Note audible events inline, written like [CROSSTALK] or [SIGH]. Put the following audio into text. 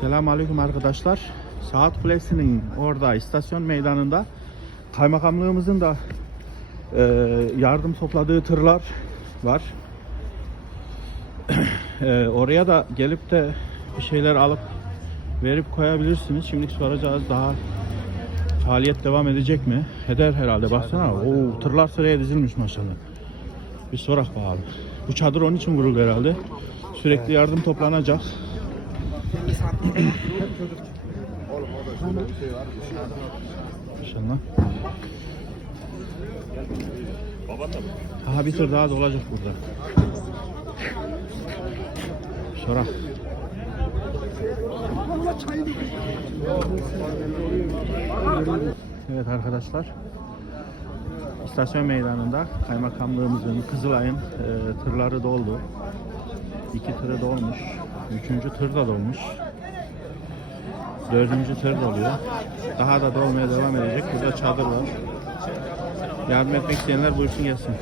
Selamünaleyküm arkadaşlar. Saat Kulesi'nin orada istasyon meydanında kaymakamlığımızın da e, yardım topladığı tırlar var. [CLEARS THROAT] E, oraya da gelip de bir şeyler alıp verip koyabilirsiniz. Şimdi soracağız daha faaliyet devam edecek mi? Eder herhalde. Baksana. Oo, tırlar sıraya dizilmiş maşallah. Bir sorak bakalım. Bu çadır onun için kuruldu herhalde. Sürekli yardım toplanacak. İnşallah. Aha bir tır daha da olacak burada. Sorak. Evet arkadaşlar. İstasyon meydanında kaymakamlığımızın Kızılay'ın e, tırları doldu. İki tırı dolmuş. Üçüncü tır da dolmuş. Dördüncü tır doluyor. Daha da dolmaya devam edecek. Burada çadır var. Yardım etmek isteyenler buyursun gelsin.